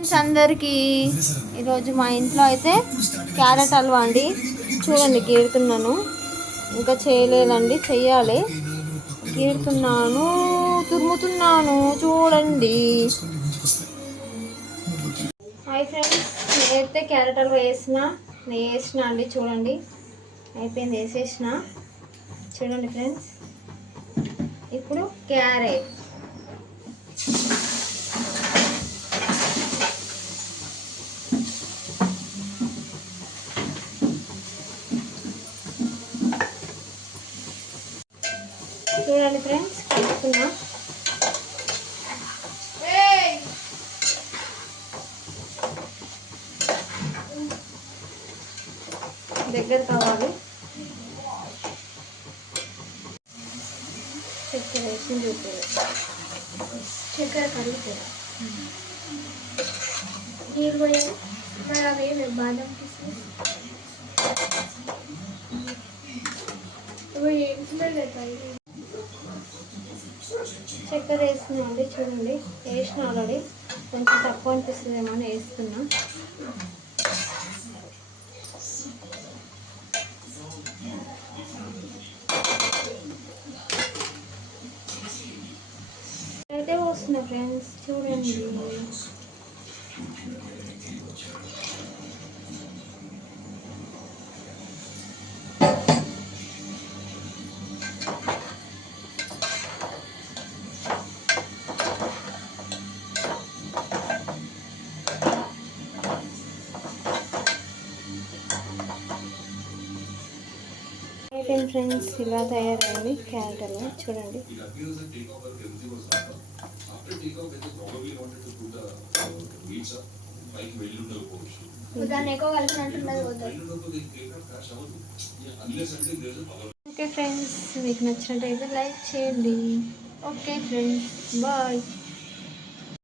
Friends అందరికీ ఈరోజు మా ఇంట్లో అయితే క్యారెట్ హల్వా అండి. చూడండి గీరుతున్నాను, ఇంకా చేయలేదండి, చెయ్యాలి. గీరుతున్నాను, తురుముతున్నాను, చూడండి. హాయ్ ఫ్రెండ్స్, నేనైతే క్యారెట్ హల్వా వేసిన అండి. చూడండి అయిపోయింది, వేసేసిన. చూడండి ఫ్రెండ్స్, ఇప్పుడు క్యారెట్ చూడండి ఫ్రెండ్స్, కలుపుతున్నా. దగ్గర కావాలి. చక్కెర వేసి చూపారు, చక్కెర కలుగుతుంది. నీళ్ళు పోయాలి, మరి అవి బాదం కిస్మిస్ చక్కెర వేస్తున్నామండి. చూడండి వేసిన ఆల్రెడీ, కొంచెం తక్కువ అనిపిస్తుందేమో అని వేస్తున్నా. అయితే వస్తున్నా ఫ్రెండ్స్, చూడండి. ఫ్రెండ్స్ ఇలా తయారైంది క్యారెట్ హల్వా. చూడండి ఓకే ఫ్రెండ్స్, మీకు నచ్చినట్టయితే లైక్ చేయండి. Okay friends, bye.